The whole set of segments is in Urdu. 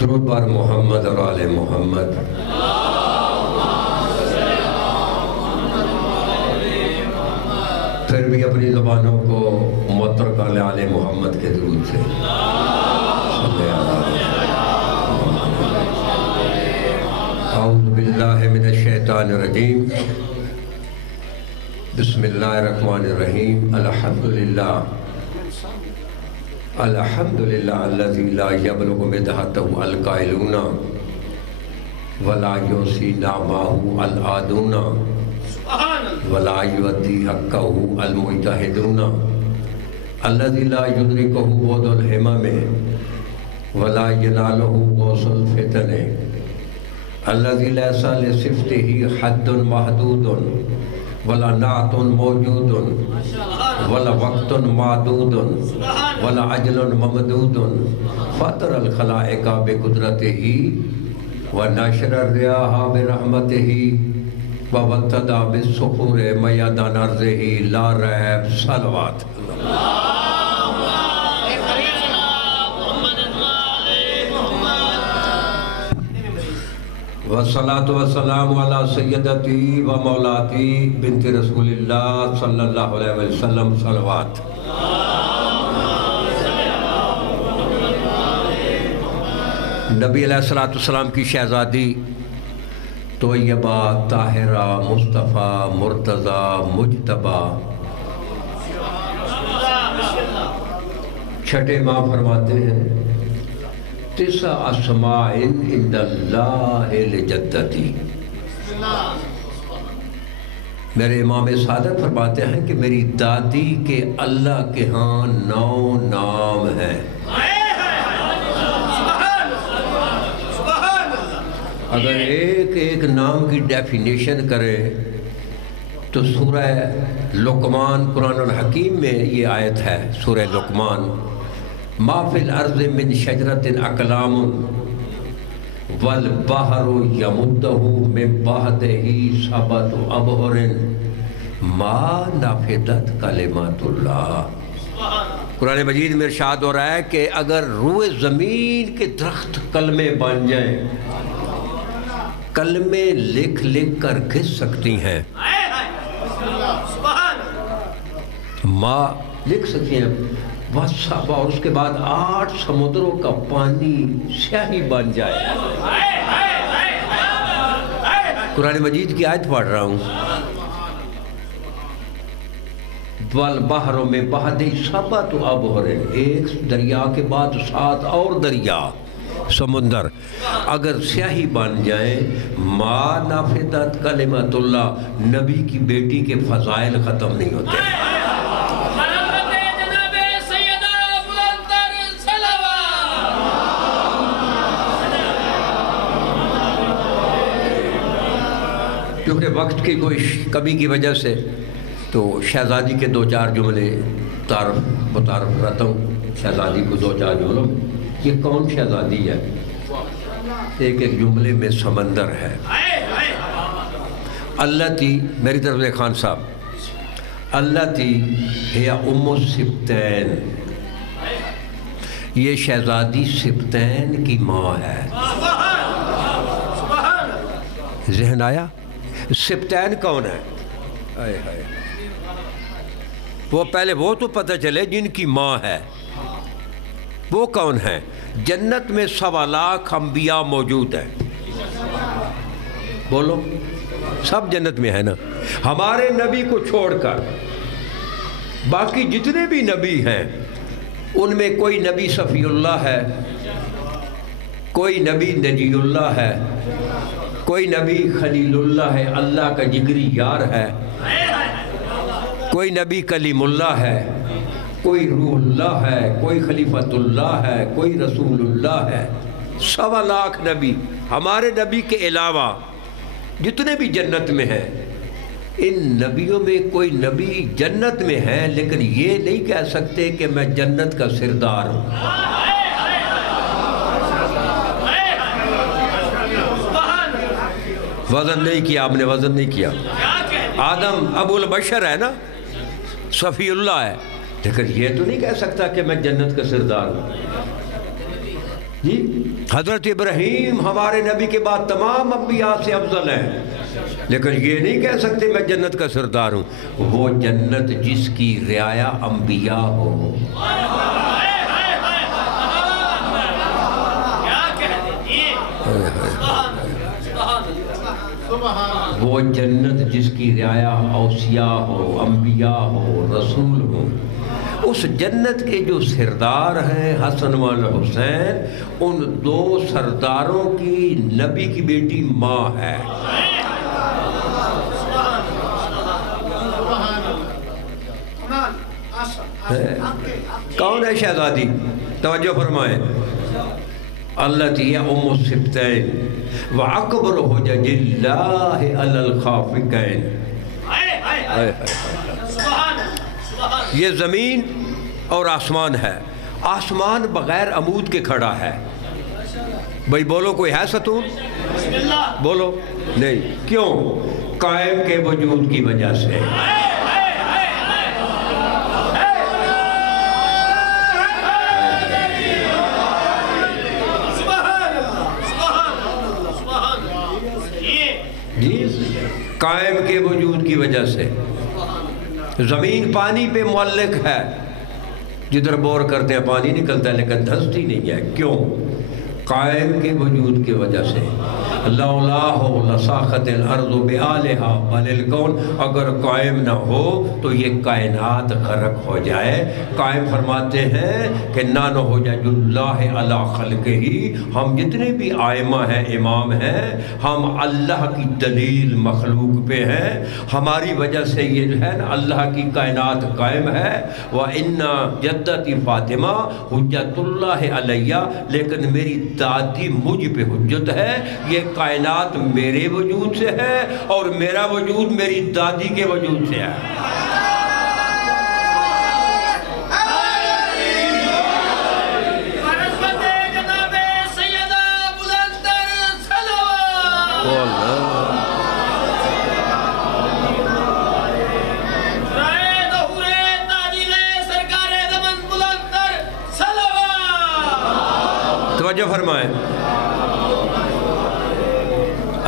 درود بر محمد اور آل محمد۔ پھر بھی اپنی زبانوں کو معطر کر لیں آل محمد کے درود سے۔ اعوذ باللہ من الشیطان الرجیم، بسم اللہ الرحمن الرحیم۔ الحمدللہ الحمدللہ الذی لا یبلغ مدحتہ القائلون ولا یحصی نعمہ العادون ولا یؤدی حقہ المجتہدون الذی لا یدرکہ بعد الہمم ولا ینالہ غوث الفتن الذی لیس لصفتہ حد محدود ولا نعت موجود ولا وقت معدود ولا عجل ممدود فطر الخلائق بقدرتہ ونشر الریاح برحمتہ وابتدى بالصخور میدان ارضہ لا ریب صلوات والصلاة والسلام علی سیدتی و مولاتی بنت رسول اللہ صلی اللہ علیہ وسلم صلوات۔ نبی علیہ السلام کی شہزادی طیبہ طاہرہ مصطفیٰ مرتضیٰ مجتبیٰ چھٹے ماہ فرماتے ہیں تسع اسماء عند اللہ لجدتی۔ میرے امام صادق فرماتے ہیں کہ میری دادی کے اللہ کے ہاں 9 نام ہیں۔ اگر ایک ایک نام کی ڈیفینیشن کرے تو سورہ لقمان قرآن الحکیم میں یہ آیت ہے، سورہ لقمان، ما فی الارض من شجرت اقلام والبحر یمدہ من بعدہ سبعۃ ابحر ما نفدت کلمات اللہ۔ قرآن مجید میں ارشاد ہو رہا ہے کہ اگر روئے زمین کے درخت کلمے بن جائیں، کلمے لکھ لکھ کر گھس سکتی ہیں، ماں لکھ سکتی ہیں وَسَبَ، اور اس کے بعد 8 سمندروں کا پانی سیاہی بن جائے۔ قرآن مجید کی آیت پڑھ رہا ہوں، وَالْبَحْرُ مِن بَعْدِهِ سَبْعَةُ أَبْحُرٍ، ایک دریا کے بعد 7 اور دریا سمندر اگر سیاہی بن جائیں، ما نفدت کلمات اللہ، نبی کی بیٹی کے فضائل ختم نہیں ہوتے۔ کیونکہ وقت کی کوئی کمی کی وجہ سے تو شہزادی کے 2-4 جملے متعارف کرتا ہوں شہزادی کو 2-4 جملوں۔ یہ کون شہزادی ہے؟ ایک ایک جملے میں سمندر ہے۔ اللہ تی، میری طرف سے خان صاحب، اللہ تی ہے ام السبتین، یہ شہزادی سبتین کی ماں ہے۔ ذہن آیا؟ سبتین کون ہے؟ وہ پہلے وہ تو پتہ چلے جن کی ماں ہے، وہ کون ہیں؟ جنت میں 1.25 لاکھ انبیاء موجود ہیں، بولو سب جنت میں ہے نا؟ ہمارے نبی کو چھوڑ کر باقی جتنے بھی نبی ہیں ان میں کوئی نبی صفی اللہ ہے، کوئی نبی نجی اللہ ہے، کوئی نبی خلیل اللہ ہے، اللہ کا جگری یار ہے، کوئی نبی کلیم اللہ ہے، کوئی روح اللہ ہے، کوئی خلیفۃ اللہ ہے، کوئی رسول اللہ ہے۔ 1.25 لاکھ نبی ہمارے نبی کے علاوہ جتنے بھی جنت میں ہیں، ان نبیوں میں کوئی نبی جنت میں ہیں لیکن یہ نہیں کہہ سکتے کہ میں جنت کا سردار ہوں۔ وزن نہیں کیا آپ نے، وزن نہیں کیا۔ آدم ابو البشر ہے نا، صفی اللہ ہے، لیکن یہ تو نہیں کہہ سکتا کہ میں جنت کا سردار ہوں۔ جی حضرت ابراہیم ہمارے نبی کے بعد تمام انبیاء سے افضل ہیں، لیکن یہ نہیں کہہ سکتے میں جنت کا سردار ہوں۔ وہ جنت جس کی رعایا انبیاء ہو، وہ جنت جس کی رعایا اوصیاء ہو، انبیاء ہو، رسول ہو، اس جنت کے جو سردار ہیں حسن و حسین، ان دو سرداروں کی نبی کی بیٹی ماں ہے۔ کون ہے شہزادی؟ توجہ فرمائیں۔ التی ام السبتین واکبر حجج اللہ علی الخافقین۔ یہ زمین اور آسمان ہے، آسمان بغیر عمود کے کھڑا ہے۔ بھئی بولو کوئی ہے ستون؟ بولو نہیں، کیوں؟ قائم کے وجود کی وجہ سے۔ قائم کے وجود کی وجہ سے۔ زمین پانی پہ معلق ہے، جدھر بور کرتے ہیں پانی نکلتا ہے لیکن دھستی نہیں ہے، کیوں؟ قائم کے وجود کی وجہ سے۔ لولاہ لساخت الارض بآلہا وللکون، اگر قائم نہ ہو تو یہ کائنات غرق ہو جائے۔ قائم فرماتے ہیں کہ نہ ہو جائے اللہ علی خلقہ، ہم جتنے بھی آئمہ ہیں، امام ہیں، ہم اللہ کی دلیل مخلوق پہ ہیں، ہماری وجہ سے یہ ہے نا اللہ کی کائنات قائم ہے۔ وَإِنَّ جدتی فاطمہ حجت اللہ علیہ، لیکن میری دادی مجھ پہ حجت ہے۔ یہ کائنات میرے وجود سے ہے اور میرا وجود میری دادی کے وجود سے ہے۔ توجہ فرمائیں۔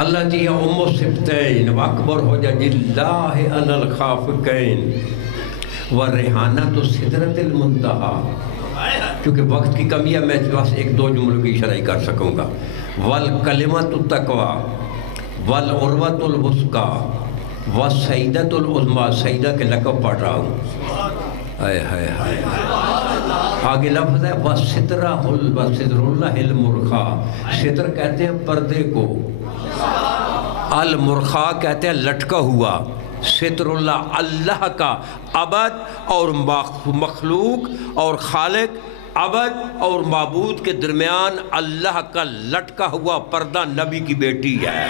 اللہ جی ام السبتین واکبر حجج اللہ علی الخافقین والریحانۃ سدرۃ المنتہی۔ کیونکہ وقت کی کمی ہے میں بس ایک دو جملوں کی شرح کر سکوں گا۔ والکلمۃ التقویٰ والعروۃ الوثقیٰ والسیدۃ العظمیٰ، سیدہ کے لقب پڑھ رہا ہوں۔ آگے لفظ ہے وَسِتْرَ اللَّهِ الْمُرْخَى، ستر کہتے ہیں پردے کو، المرخا کہتے ہیں لٹکا ہوا۔ ستر اللہ، اللہ کا عبد اور مخلوق اور خالق، عبد اور معبود کے درمیان اللہ کا لٹکا ہوا پردہ نبی کی بیٹی ہے۔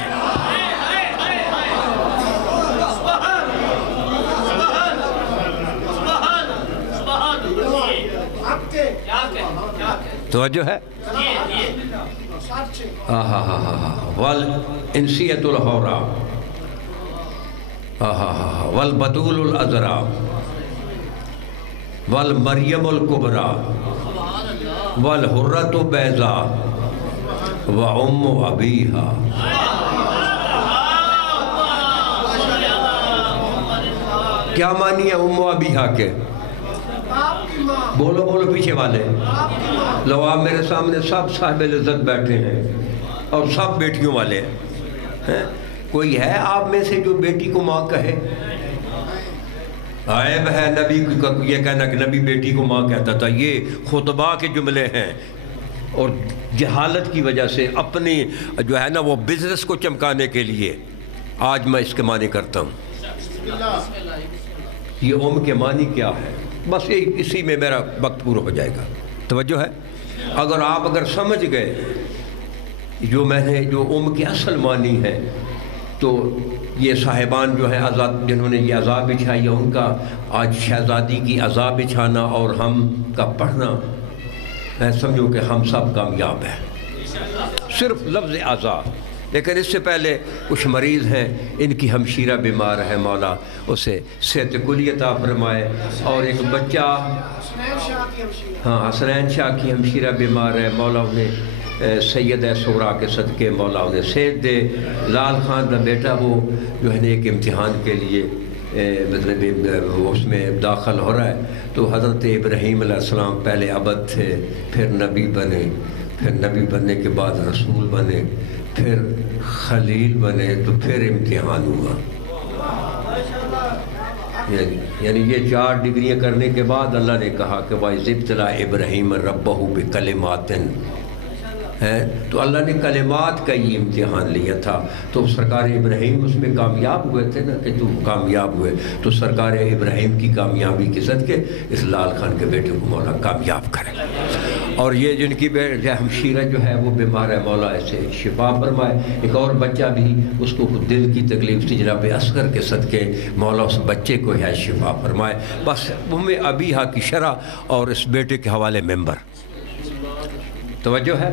توجہ ہے؟ والانسیت الحورا والبطول الازرا والمریم الکبرا والحرۃ بیضا وام ابیہا۔ کیا معنی ہے ام ابیہا کے؟ بولو بولو پیچھے والے، لو آپ میرے سامنے سب صاحب لذت بیٹھے ہیں اور سب بیٹیوں والے ہیں، کوئی ہے آپ میں سے جو بیٹی کو ماں کہے؟ عیب ہے نبی یہ کہنا کہ نبی بیٹی کو ماں کہتا تھا۔ یہ خطبہ کے جملے ہیں اور جہالت کی وجہ سے اپنی جو ہے نا وہ بزنس کو چمکانے کے لیے آج میں اس کے معنی کرتا ہوں۔ یہ ام کے معنی کیا ہے؟ بس اسی میں میرا وقت پورا ہو جائے گا۔ توجہ ہے؟ اگر سمجھ گئے جو میں نے جو ام کے اصل معنی ہے تو یہ صاحبان جو ہیں آزاد جنہوں نے یہ عذاب بچھائی ہے ان کا آج شہزادی کی عذاب بچھانا اور ہم کا پڑھنا میں سمجھو کہ ہم سب کامیاب ہیں۔ صرف لفظ عذاب لیکن اس سے پہلے کچھ مریض ہیں، ان کی ہمشیرہ بیمار ہے، مولا اسے صحت کلی عطا فرمائے، اور ایک بچہ حسنین شاہ کی ہمشیرہ بیمار ہے، مولا انہیں سید سغرا کے صدقے مولا انہیں صحت دے۔ لال خان کا بیٹا وہ جو ہے نا ایک امتحان کے لیے مطلب اس میں داخل ہو رہا ہے، تو حضرت ابراہیم علیہ السلام پہلے عبد تھے، پھر نبی بنے، پھر نبی بننے کے بعد رسول بنے، پھر خلیل بنے، تو پھر امتحان ہوا۔ یعنی یہ 4 ڈگریاں کرنے کے بعد اللہ نے کہا کہ وَإِذِ ابْتَلَىٰ إِبْرَاهِيمَ رَبَّهُ بِكَلِمَاتٍ ہے، تو اللہ نے کلمات کا یہ امتحان لیا تھا۔ تو سرکار ابراہیم اس میں کامیاب ہوئے تھے نا، کہ تو کامیاب ہوئے، تو سرکار ابراہیم کی کامیابی کے صدقے اس لال خان کے بیٹے کو مولا کامیاب کرے، اور یہ جن کی ہمشیرہ جو ہے وہ بیمار ہے، مولا ایسے شفا فرمائے۔ ایک اور بچہ بھی، اس کو دل کی تکلیف تھی، جناب اصغر کے صدقے مولا اس بچے کو ہے شفا فرمائے۔ بس ابیہا کی شرح اور اس بیٹے کے حوالے ممبر، توجہ ہے،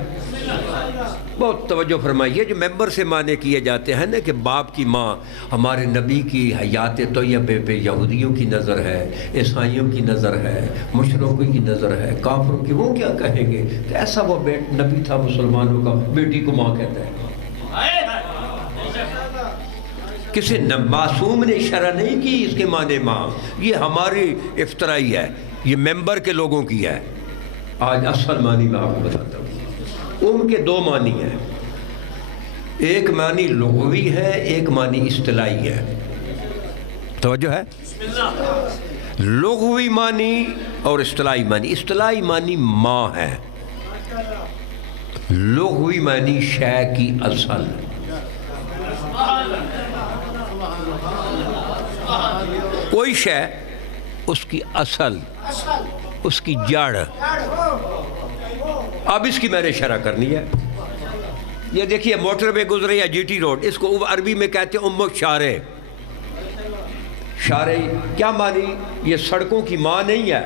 بہت توجہ فرمائیے۔ جو ممبر سے معنی کیے جاتے ہیں نا کہ باپ کی ماں، ہمارے نبی کی حیات طیبہ پہ یہودیوں کی نظر ہے، عیسائیوں کی نظر ہے، مشرکوں کی نظر ہے، کافروں کی، وہ کیا کہیں گے کہ ایسا وہ نبی تھا مسلمانوں کا، بیٹی کو ماں کہتا ہے۔ کسی معصوم نے اشارہ نہیں کی اس کے معنی ماں، یہ ہماری افطرائی ہے، یہ ممبر کے لوگوں کی ہے۔ آج اصل معنی میں آپ کو بتاتا ہوں۔ ان کے 2 معنی ہیں، ایک معنی لغوی ہے، ایک معنی اصطلاحی ہے، توجہ ہے، لغوی معنی اور اصطلاحی معنی۔ اصطلاحی معنی ماں ہے، لغوی معنی شے کی اصل۔ کوئی شے اس کی اصل، اس کی جڑ۔ اب اس کی میں نے شرح کرنی ہے۔ یہ دیکھیے موٹر وے گزرے یا جی ٹی روڈ، اس کو عربی میں کہتے ہیں ام الشارع۔ شارع کیا معنی؟ یہ سڑکوں کی ماں نہیں ہے،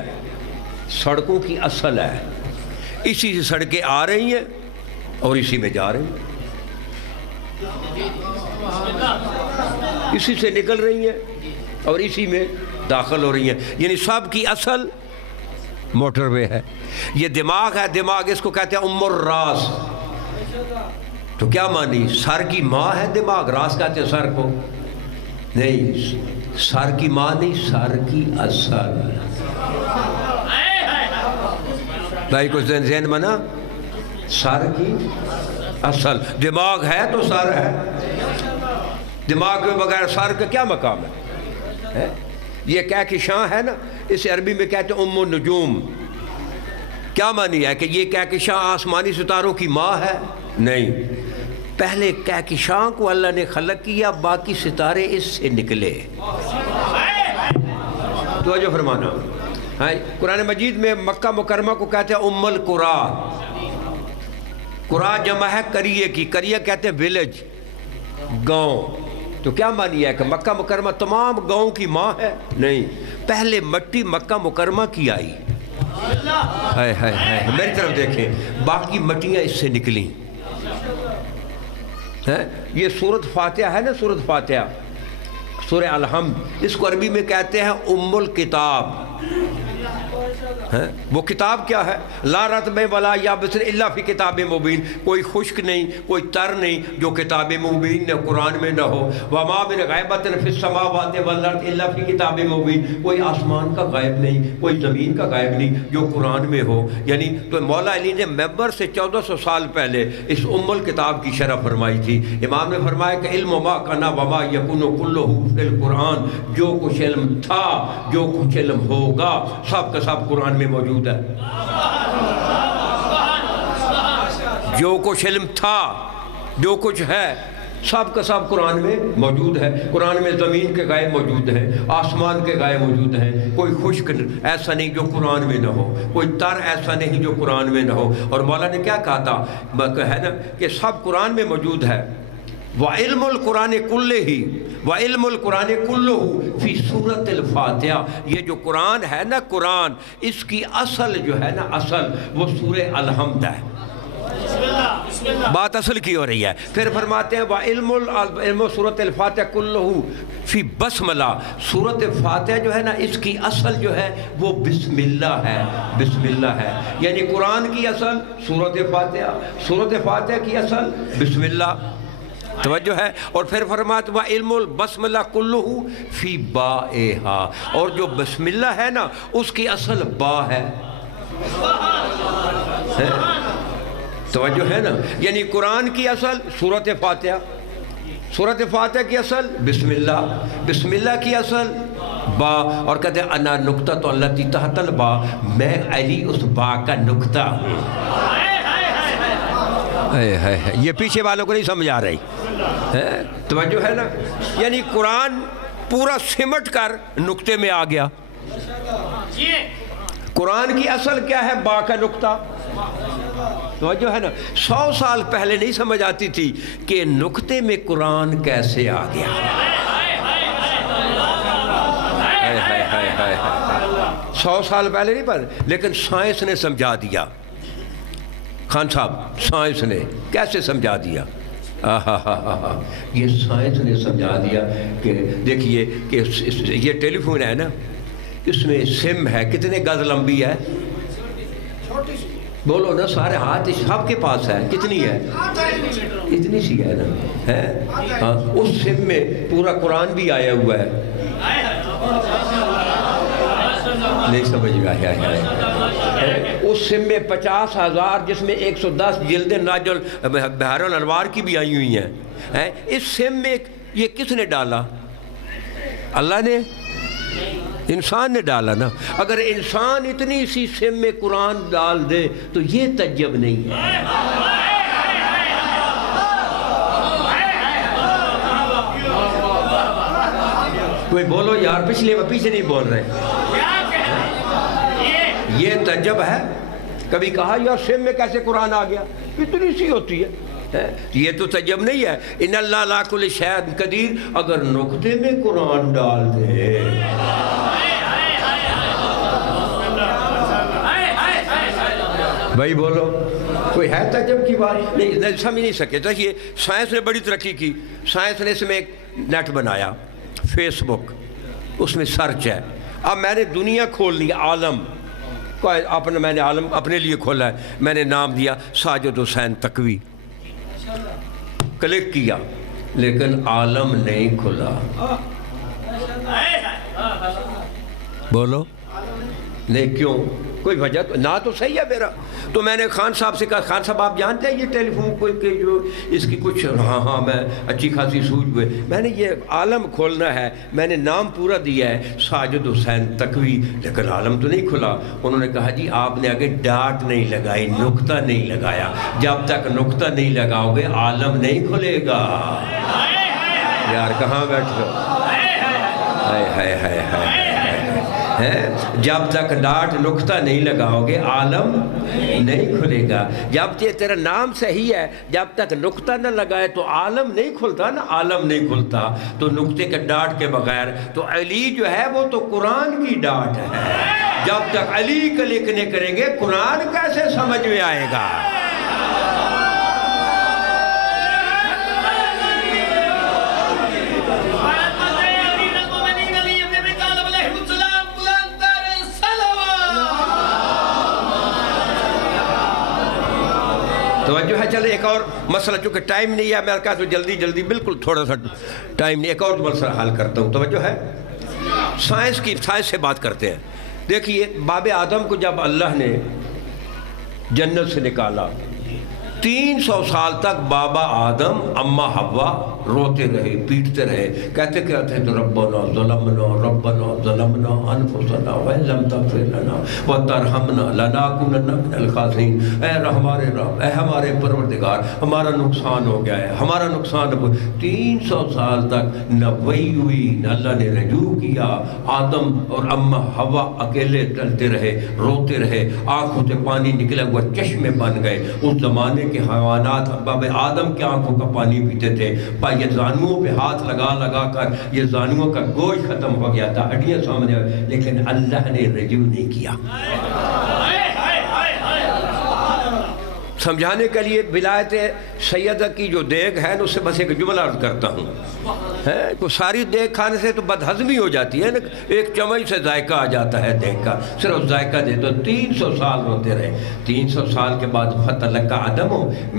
سڑکوں کی اصل ہے۔ اسی سے سڑکیں آ رہی ہیں اور اسی میں جا رہی ہیں، اسی سے نکل رہی ہیں اور اسی میں داخل ہو رہی ہیں، یعنی سب کی اصل موٹر وے ہے۔ یہ دماغ ہے، دماغ اس کو کہتے ہیں ام الراس۔ تو کیا معنی؟ سر کی ماں ہے دماغ، راس کہتے ہیں سر کو، نہیں، سر کی ماں نہیں، سر کی اصل۔ بھائی کو ذہن بنا، سر کی اصل۔ دماغ ہے تو سر ہے، دماغ کے بغیر سر کا کیا مقام ہے؟ یہ کہکشاں ہے نا، اسے عربی میں کہتے ہیں ام النجوم۔ کیا معنی ہے کہ یہ کہکشاں آسمانی ستاروں کی ماں ہے؟ نہیں، پہلے کہکشاں کو اللہ نے خلق کیا، باقی ستارے اس سے نکلے۔ توجہ فرمانا، قرآن مجید میں مکہ مکرمہ کو کہتے ہیں ام القریٰ۔ قریٰ جمع ہے قریہ کی، قریہ کہتے ہیں ویلج، گاؤں۔ تو کیا معنی ہے کہ مکہ مکرمہ تمام گاؤں کی ماں ہے؟ نہیں، پہلے مٹی مکہ مکرمہ کی آئی، میری طرف دیکھیں، باقی مٹیاں اس سے نکلیں۔ یہ سورۃ فاتحہ ہے نا، سورۃ فاتحہ، سورہ الحمد، اس کو عربی میں کہتے ہیں ام الکتاب۔ وہ کتاب کیا ہے؟ لا رطب ولا یابس الا فی کتاب مبین، کوئی خشک نہیں، کوئی تر نہیں جو کتاب مبین نے قرآن میں نہ ہو۔ وما من غیبۃ فی السماوات والارض الا فی کتاب مبین، کوئی آسمان کا غائب نہیں، کوئی زمین کا غائب نہیں جو قرآن میں ہو۔ یعنی تو مولا علی نے ممبر سے 1400 سال پہلے اس ام الکتاب کی شرح فرمائی تھی۔ امام نے فرمایا کہ علم ما کنا وما یکون کلہ فی القرآن، جو کچھ علم تھا، جو کچھ علم ہوگا، سب کا سب قرآن میں موجود ہے۔ جو کچھ علم تھا، جو کچھ ہے، سب کا سب قرآن میں موجود ہے۔ قرآن میں زمین کے غائب موجود ہیں، آسمان کے غائب موجود ہیں، کوئی خشک ایسا نہیں جو قرآن میں نہ ہو، کوئی تر ایسا نہیں جو قرآن میں نہ ہو۔ اور مولا نے کیا کہا تھا ہے نا کہ سب قرآن میں موجود ہے۔ وَعِلْمُ الْقُرْآنِ كُلِّهِ وَعِلْمُ الْقُرْآنِ كُلُّهُ فِي سُورَةِ الْفَاتِحَةِ، یہ جو قرآن ہے نا، قرآن اس کی اصل جو ہے نا، اصل وہ سورہ الحمد ہے۔ بات اصل کی ہو رہی ہے. پھر فرماتے ہیں وَعِلْمُ سورۃ الفاتحہ كُلُّهُ فی بسملہ. سورۃ فاتحہ جو ہے نا اس کی اصل جو ہے وہ بسم اللہ ہے. بسم اللہ ہے یعنی قرآن کی اصل سورۃ فاتحہ، سورۃ فاتحہ کی اصل بسم اللہ. توجہ ہے. اور پھر فرماتے ہیں وَعِلْمُ الْبَسْمَلَةِ كُلُّهُ فی بَاءِهَا. اور جو بسم اللہ ہے نا اس کی اصل با ہے. توجہ ہے نا. یعنی قرآن کی اصل سورۃ فاتحہ، سورۃ فاتحہ کی اصل بسم اللہ، بسم اللہ کی اصل با. اور کہتے ہیں انا نقطۃ التی تحت البا، میں علی اس با کا نقطہ ہوں. یہ پیچھے والوں کو نہیں سمجھ آ رہی. توجہ ہے نا. یعنی قرآن پورا سمٹ کر نقطے میں آ گیا. قرآن کی اصل کیا ہے؟ با کا نقطہ. توجہ ہے نا. 100 سال پہلے نہیں سمجھ آتی تھی کہ نقطے میں قرآن کیسے آ گیا. 100 سال پہلے نہیں پر لیکن سائنس نے سمجھا دیا. خان صاحب سائنس نے کیسے سمجھا دیا؟ یہ سائنس نے سمجھا دیا کہ دیکھیے کہ یہ ٹیلی فون ہے نا، اس میں سم ہے. کتنے گز لمبی ہے؟ بولو نا سارے ہاتھ سب کے پاس ہے. کتنی ہے؟ اتنی سی ہے نا. ہاں اس سم میں پورا قرآن بھی آیا ہوا ہے. نہیں سمجھ گیا ہے. اس سم میں 50,000 جس میں 110 جلدیں ناجل بحر الانوار کی بھی آئی ہوئی ہیں. اس سم میں یہ کس نے ڈالا؟ اللہ نے، انسان نے ڈالا نا. اگر انسان اتنی سی سم میں قرآن ڈال دے تو یہ تعجب نہیں ہے. کوئی بولو یار، پیچھے نہیں بول رہے. یہ تعجب ہے. کبھی کہا یار سم میں کیسے قرآن آ گیا؟ اتنی سی ہوتی ہے. یہ تو تعجب نہیں ہے. ان اللہ علی کل شیء قدیر. اگر نقطے میں قرآن ڈال دے بھائی بولو، کوئی ہے تعجب کی بات؟ نہیں سمجھ نہیں سکے. تو یہ سائنس نے بڑی ترقی کی. سائنس نے اس میں ایک نیٹ بنایا، فیس بک، اس میں سرچ ہے. اب میں نے دنیا کھول لی، عالم میں نے عالم اپنے لیے کھولا ہے. میں نے نام دیا ساجد حسین تقوی. کلک کیا لیکن عالم نہیں کھلا. بولو نہیں کیوں؟ کوئی وجہ نہ تو صحیح ہے میرا. تو میں نے خان صاحب سے کہا خان صاحب آپ جانتے ہیں یہ ٹیلی فون کوئی کہ جو اس کی کچھ ہاں میں اچھی خاصی سوچ ہوئے. میں نے یہ عالم کھولنا ہے. میں نے نام پورا دیا ہے ساجد حسین تقوی، لیکن عالم تو نہیں کھلا. انہوں نے کہا جی آپ نے آگے ڈاٹ نہیں لگائی، نقطہ نہیں لگایا. جب تک نقطہ نہیں لگاؤ گے عالم نہیں کھلے گا. یار کہاں بیٹھ رہے ہو؟ جب تک ڈاٹ نقطہ نہیں لگاؤ گے عالم نہیں کھلے گا. جب تیرا نام صحیح ہے، جب تک نقطہ نہ لگائے تو عالم نہیں کھلتا نا. عالم نہیں کھلتا تو نقطے کے ڈاٹ کے بغیر. تو علی جو ہے وہ تو قرآن کی ڈاٹ ہے. جب تک علی کا لکھنے کریں گے قرآن کیسے سمجھ میں آئے گا؟ توجہ ہے. چلے ایک اور مسئلہ، چونکہ ٹائم نہیں ہے میں کہا تو جلدی بالکل تھوڑا سا ٹائم نہیں، ایک اور مسئلہ حل کرتا ہوں. توجہ ہے. سائنس سے بات کرتے ہیں. دیکھیے باب آدم کو جب اللہ نے جنت سے نکالا 300 سال تک بابا آدم اماں حوا روتے رہے، پیٹتے رہے. کہتے کیا تھے؟ تو ربنا ظلمنا انفسنا وان لم تغفر لنا وترحمنا لنکونن من الخاسرین. اے ہمارے رب، اے ہمارے پروردگار، ہمارا نقصان ہو گیا ہے، ہمارا نقصان ہو. 300 سال تک نہ وحی ہوئی نہ اللہ نے رجوع کیا. آدم اور اماں حوا اکیلے چلتے رہے، روتے رہے. آنکھوں سے پانی نکلا ہوا چشمے بن گئے. اس زمانے کے حیوانات باب آدم کے آنکھوں کا پانی پیتے تھے. یہ زانووں پہ ہاتھ لگا کر یہ زانووں کا گوشت ختم ہو گیا تھا، ہڈیاں سامنے آئے. لیکن اللہ نے رجوع نہیں کیا. سمجھانے کے لیے ولایت سیدہ کی جو دیگ ہے اس سے بس ایک جملہ عرض کرتا ہوں، تو ساری دیگ کھانے سے تو بدہضمی ہو جاتی ہے نا، ایک چمچ سے ذائقہ آ جاتا ہے دیگ کا، صرف ذائقہ دے تو 300 سال روتے رہے، 300 سال کے بعد فتلقى آدم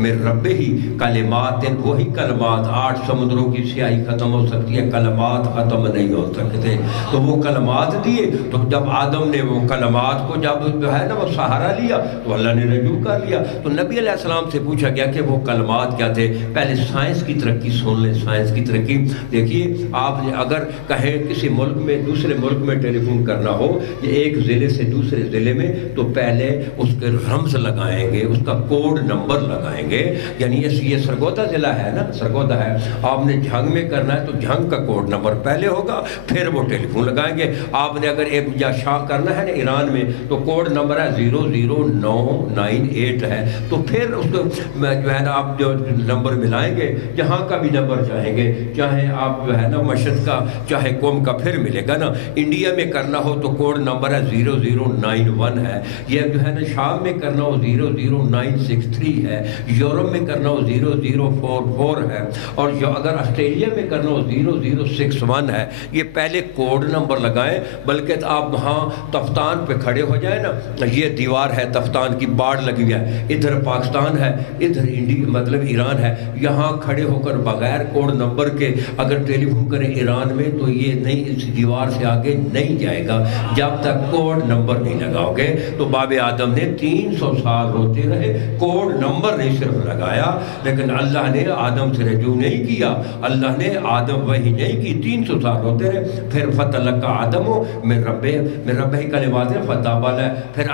من ربه کلمات، وہی کلمات، 8 سمندروں کی سیاہی ختم ہو سکتی ہے، کلمات ختم نہیں ہو سکتے، تو وہ کلمات دیے، تو جب آدم نے وہ کلمات کو جب جو ہے نا وہ سہارا لیا تو اللہ نے رجوع کر لیا۔ تو نبی علیہ السلام سے پوچھا گیا کہ وہ کلمات کیا تھے؟ پہلے سائنس کی ترقی سن لیں، سائنس کی ترقی دیکھیے، آپ نے اگر کہیں کسی ملک میں دوسرے ملک میں ٹیلی فون کرنا ہو یا ایک ضلع سے دوسرے ضلع میں، تو پہلے اس کے رمز لگائیں گے، اس کا کوڈ نمبر لگائیں گے، یعنی یہ سرگودا ضلع ہے نا، سرگودا ہے، آپ نے جھنگ میں کرنا ہے تو جھنگ کا کوڈ نمبر پہلے ہوگا، پھر وہ ٹیلی فون لگائیں گے۔ آپ نے اگر ایک یا شاہ کرنا ہے نا ایران میں، تو کوڈ نمبر ہے 00998 ہے، تو پھر اس کو جو ہے نا آپ جو نمبر ملائیں گے، جہاں کا بھی نمبر چاہیں گے، چاہے آپ جو ہے نا مشرق کا چاہے قوم کا، پھر ملے گا نا۔ انڈیا میں کرنا ہو تو کوڈ نمبر ہے 0091 ہے، یہ جو ہے نا شام میں کرنا ہو 00963 ہے، یورپ میں کرنا ہو 0044 ہے، اور جو اگر آسٹریلیا میں کرنا ہو 0061 ہے۔ یہ پہلے کوڈ نمبر لگائیں، بلکہ آپ وہاں تفتان پہ کھڑے ہو جائیں نا، یہ دیوار ہے تفتان کی، باڑ لگی ہے، ادھر پاکستان ہے، ادھر انڈیا مطلب ایران ہے، یہاں کھڑے ہو کر بغیر کوڈ نمبر کے اگر ٹیلی فون کریں ایران میں تو یہ نہیں، اس دیوار سے آگے نہیں جائے گا جب تک کوڈ نمبر نہیں لگاؤ گے۔ تو باب آدم نے 300 سال روتے رہے، کوڈ نمبر نہیں صرف لگایا، لیکن اللہ نے آدم سے رجوع نہیں کیا، اللہ نے آدم وحی نہیں کی، 300 سال روتے رہے۔ پھر فتلقى آدم من ربہ کلمات فتاب علیہ، پھر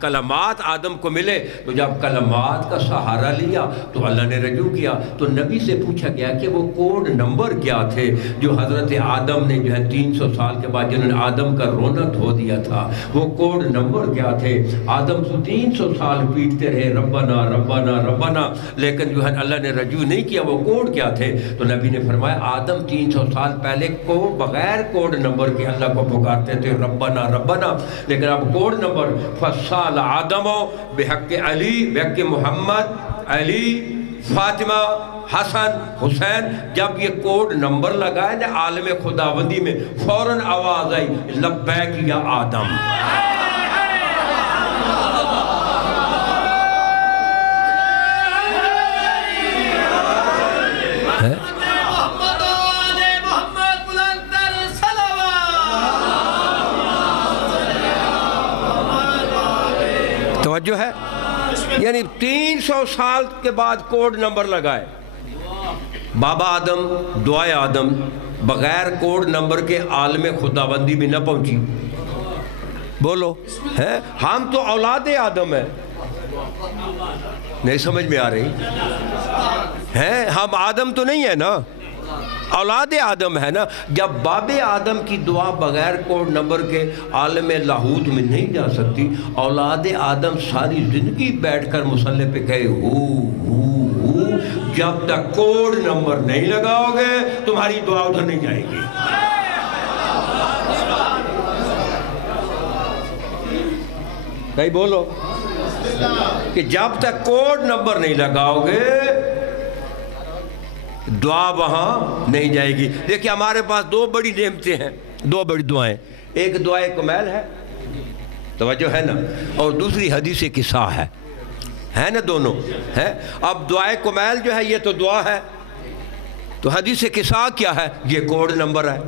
کلمات آدم کو ملے، تو جب کلمات کا سہارا لیا تو اللہ نے رجوع کیا۔ تو نبی سے پوچھا گیا کہ وہ کوڈ نمبر کیا تھے جو حضرت آدم نے جو ہے 300 سال کے بعد جنہوں نے آدم کا رونا دھو دیا تھا، وہ کوڈ نمبر کیا تھے؟ آدم تو 300 سال پیٹتے رہے ربنا ربنا ربنا، لیکن جو ہے اللہ نے رجوع نہیں کیا، وہ کوڈ کیا تھے؟ تو نبی نے فرمایا آدم 300 سال پہلے کو بغیر کوڈ نمبر کے اللہ کو پکارتے تھے ربنا ربنا، لیکن اب کوڈ نمبر فصال آدم بحق علی، بحق محمد، علی، فاطمہ، حسن، حسین، جب یہ کوڈ نمبر لگائے نا عالم خداوندی میں، فوراً آواز آئی لبیک یا آدم۔ توجہ ہے؟ یعنی 300 سال کے بعد کوڈ نمبر لگائے، بابا آدم، دعائے آدم بغیر کوڈ نمبر کے عالم خداوندی میں نہ پہنچی۔ بولو ہے، ہم تو اولاد آدم ہیں، نہیں سمجھ میں آ رہی ہے؟ ہم آدم تو نہیں ہے نا، اولاد آدم ہے نا۔ جب باب آدم کی دعا بغیر کوڈ نمبر کے عالم لاہوت میں نہیں جا سکتی، اولاد آدم ساری زندگی بیٹھ کر مصلی پہ کہے ہو، جب تک کوڈ نمبر نہیں لگاؤ گے تمہاری دعا ادھر نہیں جائے گی۔ کہیں بولو کہ جب تک کوڈ نمبر نہیں لگاؤ گے دعا وہاں نہیں جائے گی۔ دیکھیں ہمارے پاس 2 بڑی نعمتیں ہیں، 2 بڑی دعائیں، ایک دعائے کمیل ہے، توجہ ہے نا، اور دوسری حدیث قصہ ہے نا، دونوں ہے۔ اب دعائے کمیل جو ہے یہ تو دعا ہے، تو حدیث قصہ کیا ہے؟ یہ کوڈ نمبر ہے۔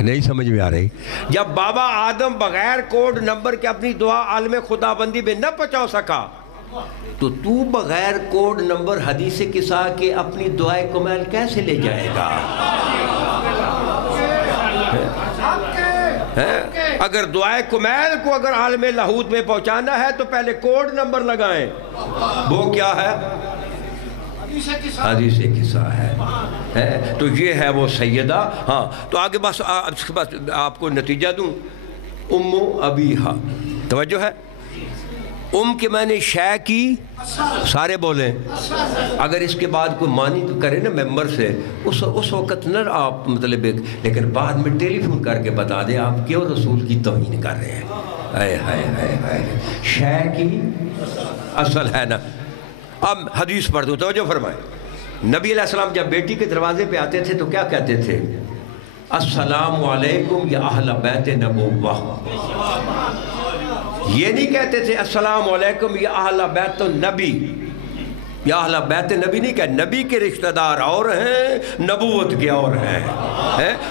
نہیں سمجھ میں آ رہی؟ جب بابا آدم بغیر کوڈ نمبر کے اپنی دعا عالم خداوندی میں نہ پہنچا سکا، تو بغیر کوڈ نمبر حدیث قصہ کے اپنی دعائے کمیل کیسے لے جائے گا؟ اگر دعائے کمیل کو اگر عالم لاہوت میں پہنچانا ہے تو پہلے کوڈ نمبر لگائیں۔ وہ کیا ہے؟ حدیث قصہ ہے۔ تو یہ ہے وہ سیدہ۔ ہاں تو آگے بس آپ کو نتیجہ دوں، ام ابیہا، توجہ ہے، کے معنی شے کی، سارے بولیں، اگر اس کے بعد کوئی معنی تو کرے نا ممبر سے، اس وقت نہ آپ مطلب لیکن بعد میں ٹیلی فون کر کے بتا دیں آپ کیوں رسول کی توہین کر رہے ہیں. ہائے ہائے ہائے ہائے، شے کی اصل ہے نا. اب حدیث پڑھ دوں، توجہ فرمائیں. نبی علیہ السلام جب بیٹی کے دروازے پہ آتے تھے تو کیا کہتے تھے؟ السلام علیکم یا اہل بیت نبوہ. یہ نہیں کہتے تھے السلام علیکم یا اہل بیت النبی، یا اہل بیت نبی نہیں کہ نبی کے رشتہ دار اور ہیں، نبوت کے اور ہیں.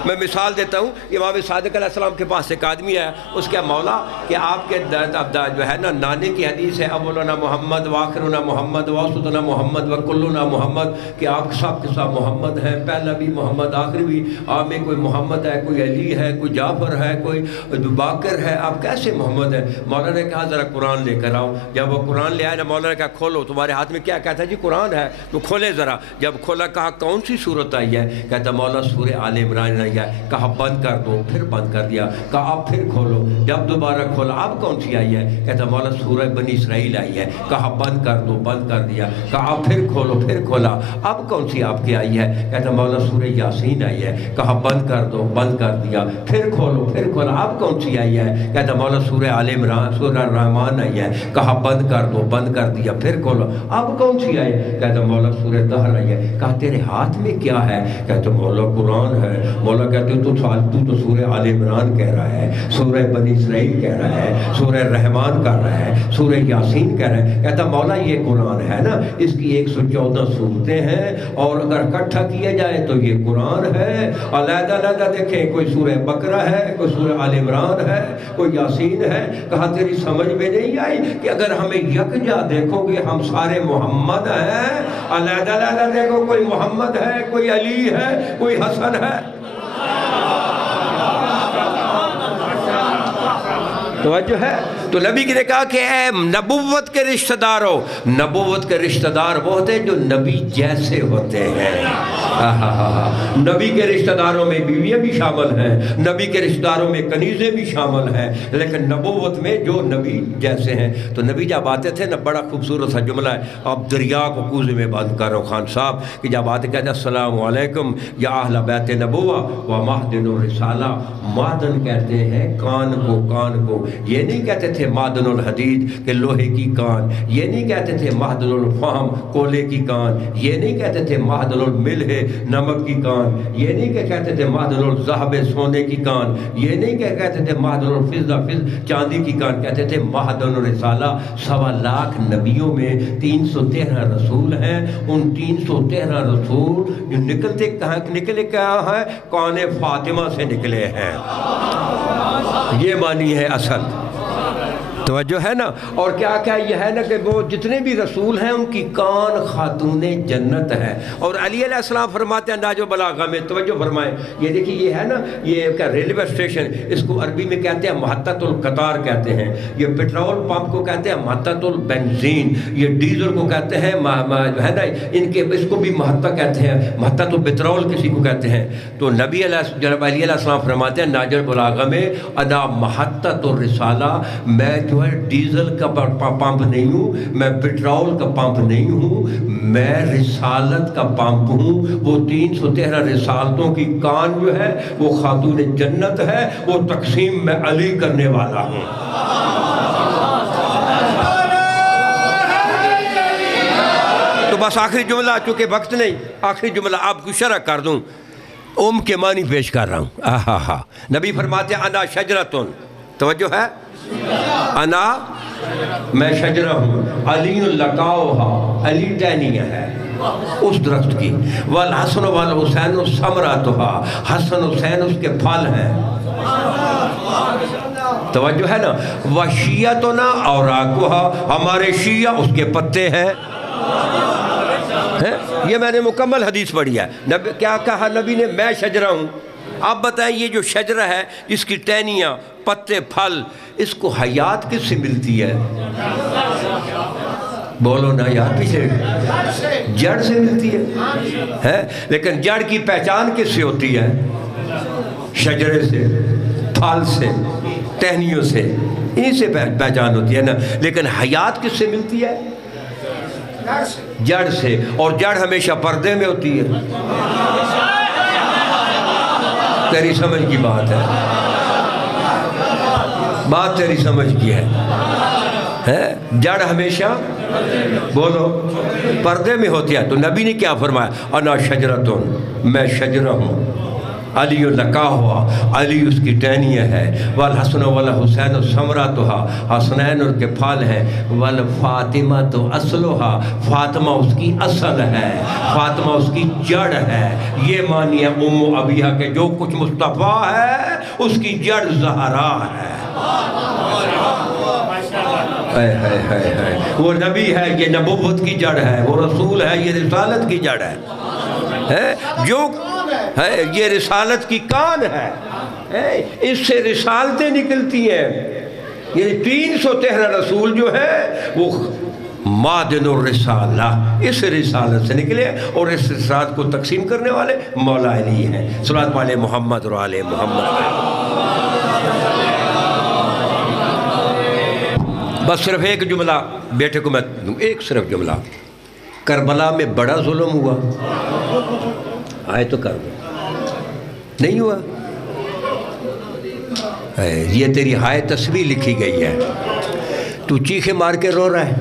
میں مثال دیتا ہوں. امام صادق علیہ السلام کے پاس ایک آدمی ہے، اس کے مولا کہ آپ کے جو ہے نا نانے کی حدیث ہے اولنا محمد وآخرنا محمد واسطنا محمد وکلنا محمد، کہ آپ سب کے ساتھ محمد ہیں، پہلا بھی محمد آخری بھی. آپ میں کوئی محمد ہے، کوئی علی ہے، کوئی جعفر ہے، کوئی باقر ہے، آپ کیسے محمد ہیں؟ مولا نے کہا ذرا قرآن لے کر آؤ. جب وہ قرآن لے آئے نا مولا نے کہا کھولو، تمہارے ہاتھ میں کیا؟ کہتا جی قرآن ہے. تو کھولے ذرا. جب کھولا کہا کون سی صورت آئی ہے؟ کہتا مولا سورہ آل عمران آئی ہے. کہا بند کر دو، پھر بند کر دیا. کہا اب پھر کھولو. جب دوبارہ کھولا اب کون سی آئی ہے؟ کہتا مولا سورہ بنی اسرائیل آئی ہے. کہا بند کر دو، بند کر دیا. کہا اب پھر کھولو، پھر کھولا. اب کون سی آپ کی آئی ہے؟ کہتا مولا سورہ یاسین آئی ہے. کہا بند کر دو، بند کر دیا. پھر کھولو، پھر کھولا. اب کون سی آئی ہے؟ کہتا مولا سورہ آل عمران، سورہ رحمان آئی ہے. کہا بند کر دو، بند کر دیا. پھر کھولو. اب کون سی آئی؟ کہتا مولا سورہ دہر آئی ہے. کہا تیرے ہاتھ میں کیا ہے؟ کہتا مولا قرآن ہے. مولا کہتے تو تو سورہ آل عمران کہہ رہا ہے، سورہ بنی اسرائیل کہہ رہا ہے، سورہ رحمان کہہ رہا ہے، سورہ یاسین کہہ رہا ہے. کہتا مولا یہ قرآن ہے نا، اس کی 114 صورتیں ہیں اور اگر اکٹھا کیا جائے تو یہ قرآن ہے. علیحدہ علیحدہ دیکھیں، کوئی سورہ بقرہ ہے، کوئی سورہ آل عمران ہے، کوئی یاسین ہے. کہا تیری سمجھ میں نہیں آئی کہ اگر ہمیں یکجا دیکھو گے ہم سارے محمد ہیں؟ علیحدہ علیحدہ دیکھو، کوئی محمد ہے، کوئی علی ہے، کوئی حسن ہے. توجہ ہے. تو نبی نے کہا کہ اے نبوت کے رشتہ داروں، نبوت کے رشتہ دار وہ ہوتے ہیں جو نبی جیسے ہوتے ہیں. نبی کے رشتہ داروں میں بیویاں بھی شامل ہیں، نبی کے رشتہ داروں میں کنیزیں بھی شامل ہیں، لیکن نبوت میں جو نبی جیسے ہیں. تو نبی جب آتے تھے نا، بڑا خوبصورت سا جملہ ہے، اب دریا کو کوزے میں بند کرو خان صاحب، کہ جب آتے کہتے ہیں السلام علیکم یا اہل بیت نبوہ و معدن الرسالہ. معدن کہتے ہیں کان کو، کان کو. یہ نہیں کہتے تھے معدن الحدید کہ لوہے کی کان، یہ نہیں کہتے تھے معدن الفہم کولے کی کان، یہ نہیں کہتے تھے معدن الملح نمک کی کان، یہ نہیں کہ کہتے تھے معدن الذہب سونے کی کان، یہ نہیں کہ کہتے تھے معدن الفضہ چاندی کی کان. کہتے تھے معدن الرسالہ. 1.25 لاکھ نبیوں میں 313 رسول ہیں. ان 313 رسول جو نکلتے کہاں نکلے، کہاں ہیں؟ کون فاطمہ سے نکلے ہیں. یہ معنی ہے اصل. توجہ ہے نا. اور کیا کیا یہ ہے نا کہ وہ جتنے بھی رسول ہیں ان کی کان خاتون جنت ہے. اور علی علیہ السلام فرماتے ہیں ناج و بلاغہ میں، توجہ فرمائیں، یہ دیکھیں یہ ہے نا، یہ کیا ریلوے اسٹیشن، اس کو عربی میں کہتے ہیں محطۃ القطار کہتے ہیں. یہ پیٹرول پمپ کو کہتے ہیں محطۃ البنزین. یہ ڈیزل کو کہتے ہیں ہے نا، ان کے اس کو بھی محطہ کہتے ہیں، محطۃ الپٹرول کسی کو کہتے ہیں. تو نبی جناب علی علیہ السلام فرماتے ہیں ناج البلاغہ میں، ادا محطۃ الرسالہ، میں جو ہے ڈیزل کا پمپ نہیں ہوں، میں پیٹرول کا پمپ نہیں ہوں، میں رسالت کا پمپ ہوں. وہ 313 رسالتوں کی کان جو ہے وہ خاتون جنت ہے، وہ تقسیم میں علی کرنے والا ہوں. تو بس آخری جملہ، چونکہ وقت نہیں، آخری جملہ آپ کو شرح کر دوں، کے معنی پیش کر رہا ہوں. نبی فرماتے ہیں انا شجرتن. توجہ ہے. انا میں شجرہ ہوں، علی لقاؤہا، علی ٹہنیہ ہے اس درخت کی، والحسن والحسین ثمرتہا، حسن حسین اس کے پھل ہیں. توجہ ہے نا. وشیعتنا اوراقہا، ہمارے شیعہ اس کے پتے ہیں. یہ میں نے مکمل حدیث پڑھی ہے. کیا کہا نبی نے؟ میں شجرہ ہوں. آپ بتائیں یہ جو شجرہ ہے، اس کی ٹہنیاں، پتے، پھل، اس کو حیات کس سے ملتی ہے؟ بولو نا یار، پیچھے جڑ سے ملتی ہے. لیکن جڑ کی پہچان کس سے ہوتی ہے؟ شجرے سے، پھل سے. ٹہنیوں سے، ان سے پہچان ہوتی ہے نا، لیکن حیات کس سے ملتی ہے؟ جڑ سے، اور جڑ ہمیشہ پردے میں ہوتی ہے۔ تیری سمجھ کی بات ہے، بات تیری سمجھ کی ہے، جڑ ہمیشہ بولو پردے میں ہوتی ہے۔ تو نبی نے کیا فرمایا؟ انا شجرتن، میں شجرہ ہوں، علی لکا ہوا، علی اس کی ٹہنی ہے، والحسن والحسین ثمرتها، حسنین ان کے پھل ہیں، والفاطمہ تو اصلھا، فاطمہ اس کی اصل ہے، فاطمہ اس کی جڑ ہے۔ یہ معنی ہے ام ابیہ کے جو کچھ مصطفیٰ ہے اس کی جڑ زہرا ہے۔ وہ نبی ہے، یہ نبوت کی جڑ ہے، وہ رسول ہے، یہ رسالت کی جڑ ہے، جو ہے یہ رسالت کی کان ہے، اس سے رسالتیں نکلتی ہیں۔ یہ 313 رسول جو ہے وہ معدن الرسالہ، اس رسالت سے نکلے، اور اس رسالت کو تقسیم کرنے والے مولا علی ہیں۔ صلوات علی محمد اور آل محمد۔ بس صرف ایک جملہ بیٹے کو میں دوں، ایک صرف جملہ۔ کربلا میں بڑا ظلم ہوا، آئے تو کر نہیں ہوا؟ یہ تیری ہائے تصویر لکھی گئی ہے، تو چیخے مار کے رو رہا ہے۔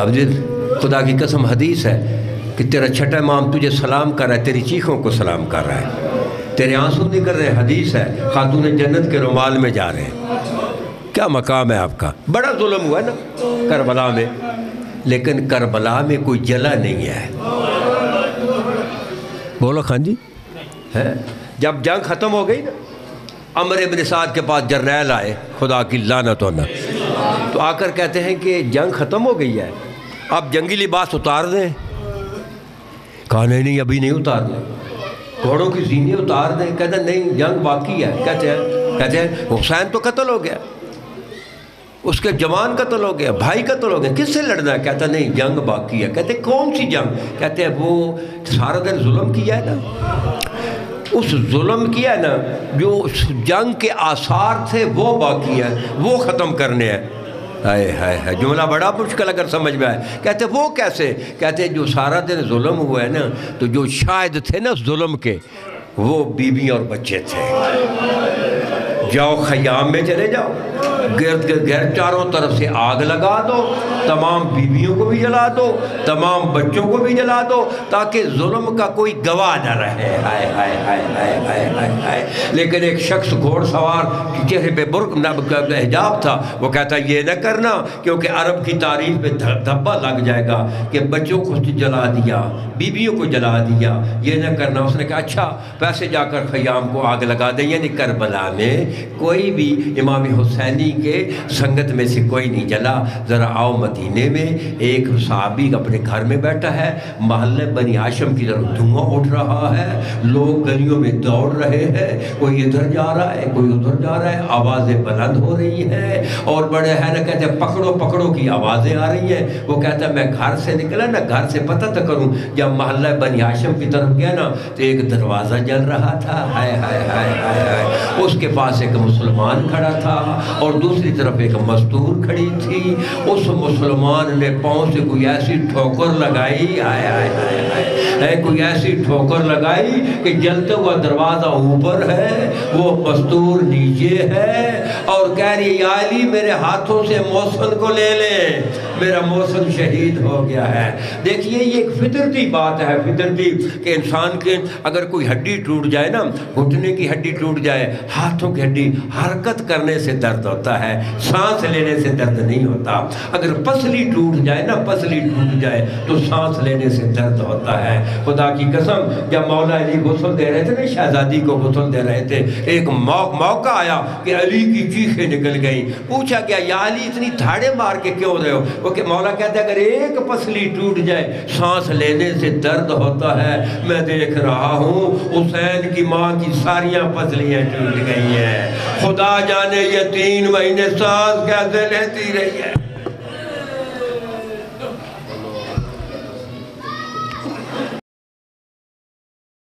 حضرت خدا کی قسم حدیث ہے کہ تیرا چھٹا امام تجھے سلام کر رہا ہے، تیری چیخوں کو سلام کر رہا ہے، تیرے آنسو نہیں کر رہے۔ حدیث ہے خاتون جنت کے رومال میں جا رہے ہیں۔ کیا مقام ہے آپ کا؟ بڑا ظلم ہوا نا کربلا میں، لیکن کربلا میں کوئی جلا نہیں ہے۔ بولو خان جی، ہے جب جنگ ختم ہو گئی نا، عمر بن سعد کے پاس جرنیل آئے، خدا کی لعنت ہونا، تو آ کر کہتے ہیں کہ جنگ ختم ہو گئی ہے، اب جنگی لباس اتار دیں۔ کہا نہیں ابھی نہیں اتارنا، گھوڑوں کی زینے اتار دیں۔ کہتے ہیں نہیں جنگ باقی ہے۔ کہتے ہیں حسین تو قتل ہو گیا، اس کے جوان قتل ہو گیا، بھائی قتل ہو گیا، کس سے لڑنا ہے؟ کہتا نہیں جنگ باقی ہے۔ کہتے کون سی جنگ؟ کہتے ہیں وہ سارا دن ظلم کیا ہے نا، اس ظلم کیا ہے نا، جو اس جنگ کے آثار تھے وہ باقی ہے، وہ ختم کرنے ہیں۔ ہائے جملہ بڑا مشکل اگر سمجھ میں آئے۔ کہتے وہ کیسے؟ کہتے جو سارا دن ظلم ہوا ہے نا، تو جو شاہد تھے نا اس ظلم کے، وہ بیویاں اور بچے تھے۔ جاؤ خیام میں چلے جاؤ، گرد چاروں طرف سے آگ لگا دو، تمام بیویوں کو بھی جلا دو، تمام بچوں کو بھی جلا دو، تاکہ ظلم کا کوئی گواہ نہ رہے۔ ہائے ہائے ہائے ہائے ہائے ہائے ہائے۔ لیکن ایک شخص گھوڑ سوار کی چہرے پہ حجاب تھا، وہ کہتا یہ نہ کرنا، کیونکہ عرب کی تاریخ میں دھبا لگ جائے گا کہ بچوں کو جلا دیا، بیویوں کو جلا دیا، یہ نہ کرنا۔ اس نے کہا اچھا پیسے جا کر خیام کو آگ لگا دیں۔ یعنی کربلا میں کوئی بھی امام حسینی کے سنگت میں سے کوئی نہیں جلا۔ ذرا آؤ مدینے میں، ایک صحابی اپنے گھر میں بیٹھا ہے، محلے بنی ہاشم کی طرف دھواں اٹھ رہا ہے، لوگ گلیوں میں دوڑ رہے ہیں، کوئی ادھر جا رہا ہے کوئی ادھر جا رہا ہے، آوازیں بلند ہو رہی ہیں، اور بڑے ہے نا کہتے ہیں پکڑو پکڑو کی آوازیں آ رہی ہیں۔ وہ کہتا ہے میں گھر سے نکلا نا، گھر سے پتہ تو کروں۔ جب محلہ بنی ہاشم کی طرف گیا نا تو ایک دروازہ جل رہا تھا، ہائے ہائے ہائے ہائے ہائے، اس کے پاس ایک مسلمان کھڑا تھا اور دوسری طرف ایک مستور کھڑی تھی۔ اس مسلمان نے پاؤں سے کوئی ایسی ٹھوکر لگائی، ہائے ہائے ہائے ہائے، کوئی ایسی ٹھوکر لگائی کہ جلتا ہوا دروازہ اوپر ہے، وہ مستور نیچے ہے، اور کہہ رہی یا علی میرے ہاتھوں سے محسن کو لے لے، میرا محسن شہید ہو گیا ہے۔ دیکھیے یہ ایک فطرتی بات ہے، فطرتی کہ انسان کے اگر کوئی ہڈی ٹوٹ جائے نا، گھٹنے کی ہڈی ٹوٹ جائے، ہاتھوں کی ہڈی، حرکت کرنے سے درد ہوتا ہے، سانس لینے سے درد نہیں ہوتا۔ اگر پسلی ٹوٹ جائے نا، پسلی ٹوٹ جائے تو سانس لینے سے درد ہوتا ہے۔ خدا کی قسم جب مولا علی غسل دے رہے تھے نا، شہزادی کو غسل دے رہے تھے، ایک موقع آیا کہ علی کی چیخیں نکل گئیں۔ پوچھا گیا یا علی اتنی دھاڑے مار کے کیوں رہے ہو؟ وہ کہ مولا کہتا ہے اگر ایک پسلی ٹوٹ جائے سانس لینے سے درد ہوتا ہے۔ میں دیکھ رہا ہوں حسین کی ماں کی ساریاں پسلیاں ٹوٹ گئی ہیں، خدا جانے یہ 3 مہینے سانس کیسے لیتی رہی ہے۔